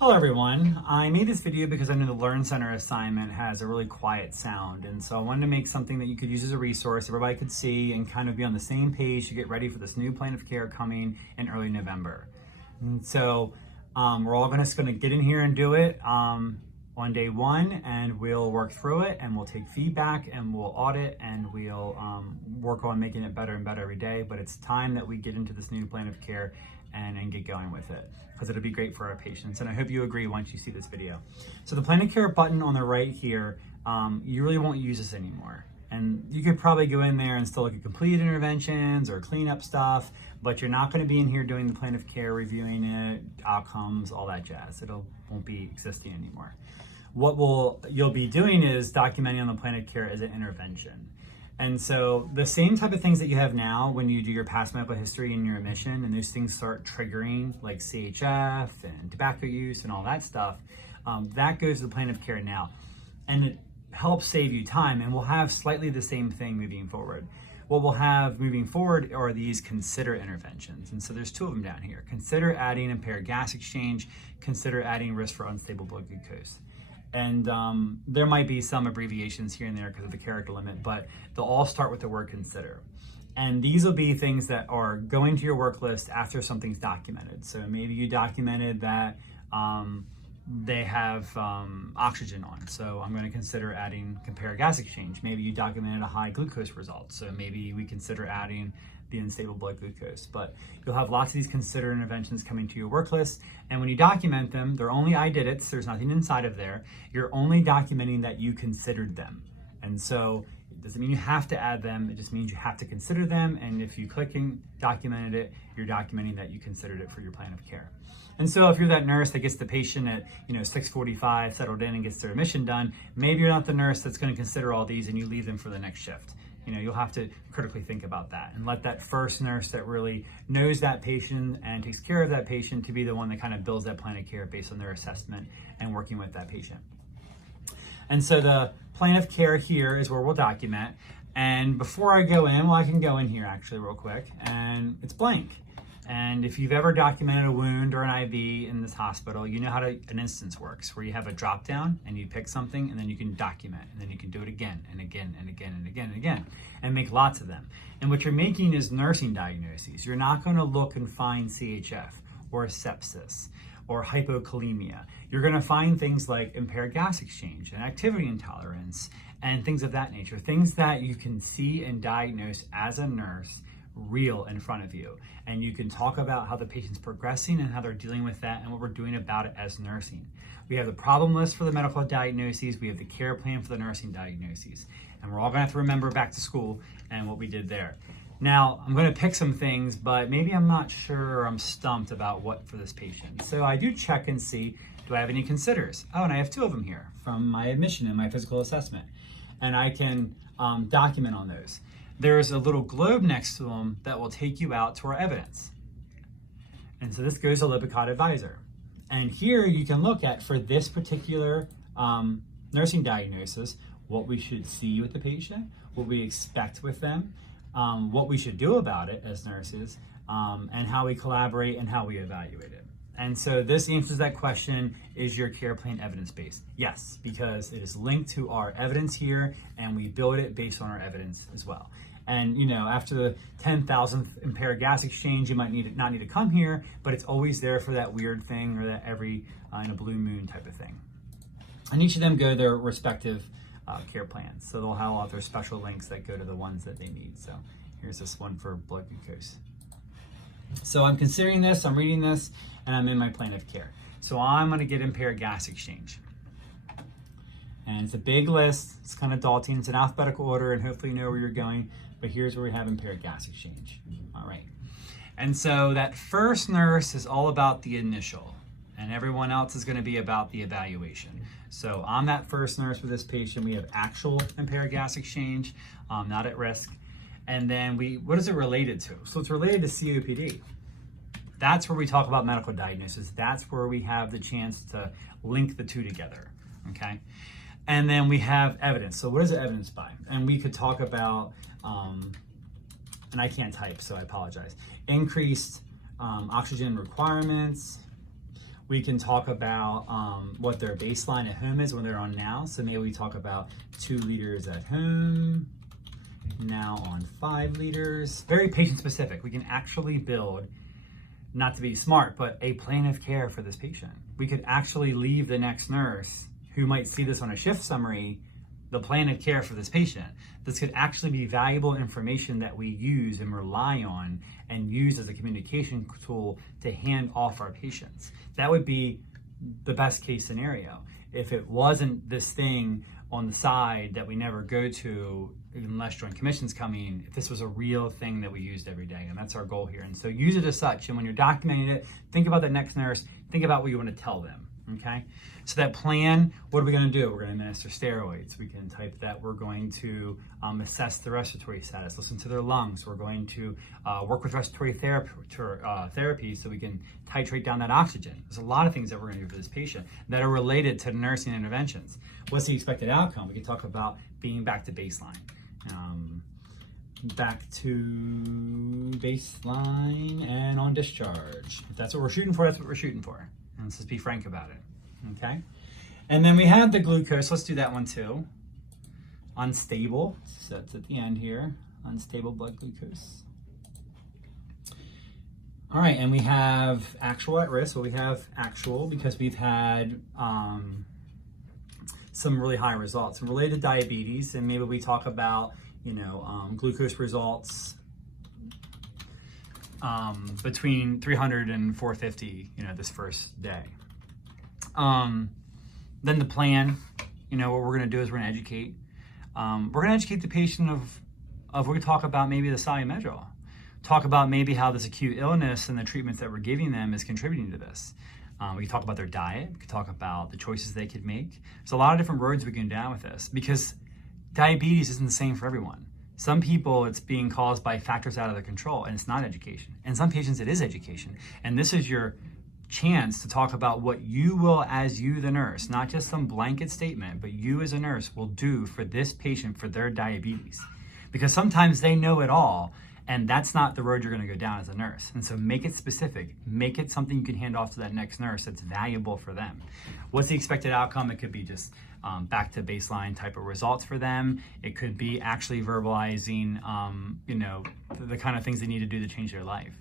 Hello everyone. I made this video because I know the Learn Center assignment has a really quiet sound, and so I wanted to make something that you could use as a resource, everybody could see and kind of be on the same page to get ready for this new plan of care coming in early November. And so we're all just going to get in here and do it on day one, and we'll work through it, and we'll take feedback, and we'll audit, and we'll work on making it better and better every day. But it's time that we get into this new plan of care and get going with it, because it'll be great for our patients. And I hope you agree once you see this video. So the plan of care button on the right here, you really won't use this anymore. And you could probably go in there and still look at completed interventions or clean up stuff, but you're not going to be in here doing the plan of care, reviewing it, outcomes, all that jazz. Won't be existing anymore. What you'll be doing is documenting on the plan of care as an intervention. And so the same type of things that you have now when you do your past medical history and your admission, and those things start triggering like CHF and tobacco use and all that stuff, that goes to the plan of care now. And it helps save you time, and we'll have slightly the same thing moving forward. What we'll have moving forward are these consider interventions. And so there's two of them down here. Consider adding impaired gas exchange, consider adding risk for unstable blood glucose. And there might be some abbreviations here and there because of the character limit, but they'll all start with the word consider. And these will be things that are going to your work list after something's documented. So maybe you documented that they have oxygen on. So I'm going to consider adding compare gas exchange. Maybe you documented a high glucose result. So maybe we consider adding the unstable blood glucose. But you'll have lots of these consider interventions coming to your work list. And when you document them, they're only I did it. So there's nothing inside of there. You're only documenting that you considered them. And so it doesn't mean you have to add them. It just means you have to consider them. And if you click and documented it, you're documenting that you considered it for your plan of care. And so if you're that nurse that gets the patient at 6:45 settled in and gets their admission done, maybe you're not the nurse that's going to consider all these and you leave them for the next shift. You'll have to critically think about that and let that first nurse that really knows that patient and takes care of that patient to be the one that kind of builds that plan of care based on their assessment and working with that patient. And so the plan of care here is where we'll document. And before I go in, I can go in here actually real quick, and it's blank. And if you've ever documented a wound or an IV in this hospital, you know how an instance works, where you have a drop down and you pick something and then you can document, and then you can do it again and again and again and again and again and make lots of them. And what you're making is nursing diagnoses. You're not going to look and find CHF or sepsis or hypokalemia. You're going to find things like impaired gas exchange and activity intolerance and things of that nature, things that you can see and diagnose as a nurse real in front of you. And you can talk about how the patient's progressing and how they're dealing with that and what we're doing about it as nursing. We have the problem list for the medical diagnoses. We have the care plan for the nursing diagnoses. And we're all going to have to remember back to school and what we did there. Now, I'm going to pick some things, but maybe I'm not sure, or I'm stumped about what for this patient. So I do check and see, do I have any considers? Oh, and I have two of them here from my admission and my physical assessment. And I can document on those. There's a little globe next to them that will take you out to our evidence. And so this goes to Lippincott Advisor. And here you can look at, for this particular nursing diagnosis, what we should see with the patient, what we expect with them, what we should do about it as nurses, and how we collaborate and how we evaluate it. And so this answers that question, is your care plan evidence-based? Yes, because it is linked to our evidence here, and we build it based on our evidence as well. And after the 10,000th impaired gas exchange, you might not need to come here, but it's always there for that weird thing or that every in a blue moon type of thing. And each of them go to their respective care plans. So they'll have all their special links that go to the ones that they need. So here's this one for blood glucose. So I'm considering this, I'm reading this, and I'm in my plan of care. So I'm going to get impaired gas exchange. And it's a big list. It's kind of daunting. It's in alphabetical order, and hopefully you know where you're going. But here's where we have impaired gas exchange. All right. And so that first nurse is all about the initial, and everyone else is going to be about the evaluation. So I'm that first nurse for this patient. We have actual impaired gas exchange, not at risk. And then what is it related to? So it's related to COPD. That's where we talk about medical diagnosis. That's where we have the chance to link the two together, okay? And then we have evidence. So what is it evidenced by? And we could talk about, and I can't type, so I apologize. Increased oxygen requirements, We can talk about what their baseline at home is when they're on now. So maybe we talk about 2 liters at home, now on 5 liters. Very patient specific. We can actually build, not to be smart, but a plan of care for this patient. We could actually leave the next nurse who might see this on a shift summary, the plan of care for this patient. This could actually be valuable information that we use and rely on and use as a communication tool to hand off our patients. That would be the best case scenario. If it wasn't this thing on the side that we never go to unless Joint Commission's coming, if this was a real thing that we used every day, and that's our goal here. And so use it as such, and when you're documenting it, think about the next nurse, think about what you want to tell them, okay? So that plan, what are we gonna do? We're gonna administer steroids. We can type that we're going to assess the respiratory status, listen to their lungs. We're going to work with respiratory therapy so we can titrate down that oxygen. There's a lot of things that we're gonna do for this patient that are related to nursing interventions. What's the expected outcome? We can talk about being back to baseline. Back to baseline and on discharge. If that's what we're shooting for, that's what we're shooting for. And let's just be frank about it, okay? And then we have the glucose. Let's do that one too. Unstable, so that's at the end here. Unstable blood glucose. All right, and we have actual at risk. Well, we have actual because we've had some really high results related to diabetes, and maybe we talk about, glucose results between 300 and 450, this first day. Then the plan, what we're gonna do is we're gonna educate. We're gonna educate the patient we're gonna talk about maybe the SoluMedrol. Talk about maybe how this acute illness and the treatments that we're giving them is contributing to this. We can talk about their diet. We can talk about the choices they could make. There's a lot of different roads we can go down with this because diabetes isn't the same for everyone. Some people, it's being caused by factors out of their control, and it's not education. And some patients, it is education. And this is your chance to talk about what you will, as you, the nurse, not just some blanket statement, but you as a nurse will do for this patient for their diabetes. Because sometimes they know it all, and that's not the road you're gonna go down as a nurse. And so make it specific. Make it something you can hand off to that next nurse that's valuable for them. What's the expected outcome? It could be just back to baseline type of results for them. It could be actually verbalizing, the kind of things they need to do to change their life.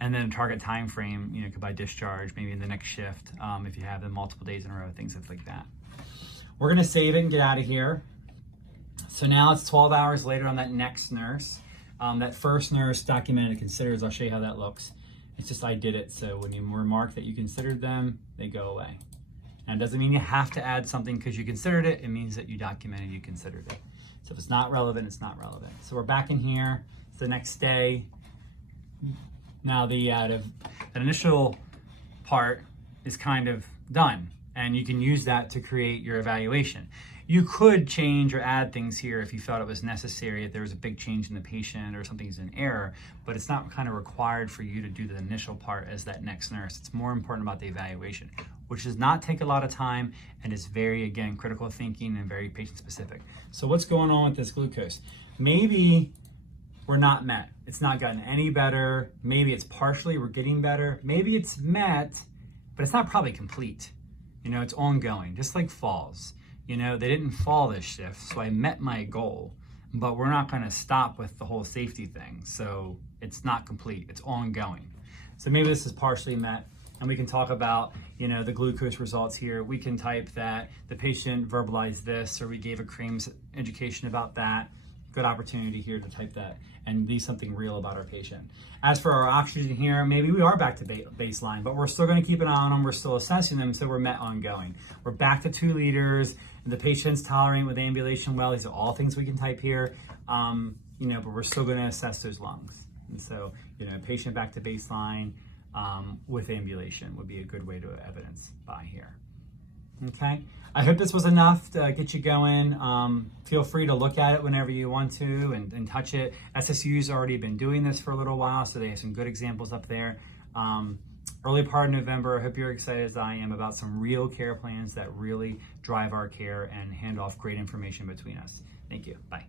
And then target time frame, could by discharge, maybe in the next shift, if you have them multiple days in a row, things like that. We're gonna save it and get out of here. So now it's 12 hours later on that next nurse. That first nurse documented and considers, I'll show you how that looks. It's just I did it, so when you remark that you considered them, they go away. And it doesn't mean you have to add something because you considered it, it means that you documented you considered it. So if it's not relevant, it's not relevant. So we're back in here, it's the next day. Now that initial part is kind of done, and you can use that to create your evaluation. You could change or add things here if you felt it was necessary, if there was a big change in the patient or something's in error, but it's not kind of required for you to do the initial part as that next nurse. It's more important about the evaluation, which does not take a lot of time and is very, again, critical thinking and very patient specific. So what's going on with this glucose? Maybe we're not met. It's not gotten any better. Maybe it's partially, we're getting better. Maybe it's met, but it's not probably complete. It's ongoing, just like falls. They didn't fall this shift, so I met my goal, but we're not gonna stop with the whole safety thing. So it's not complete, it's ongoing. So maybe this is partially met, and we can talk about, the glucose results here. We can type that the patient verbalized this, or we gave a CREAMS education about that. Good opportunity here to type that and be something real about our patient. As for our oxygen here, maybe we are back to baseline, but we're still gonna keep an eye on them. We're still assessing them, so we're met ongoing. We're back to 2 liters. The patient's tolerant with ambulation well. These are all things we can type here, but we're still gonna assess those lungs. And so, patient back to baseline with ambulation would be a good way to evidence by here. Okay, I hope this was enough to get you going. Feel free to look at it whenever you want to and touch it. SSU's already been doing this for a little while, so they have some good examples up there. Early part of November, I hope you're excited as I am about some real care plans that really drive our care and hand off great information between us. Thank you, bye.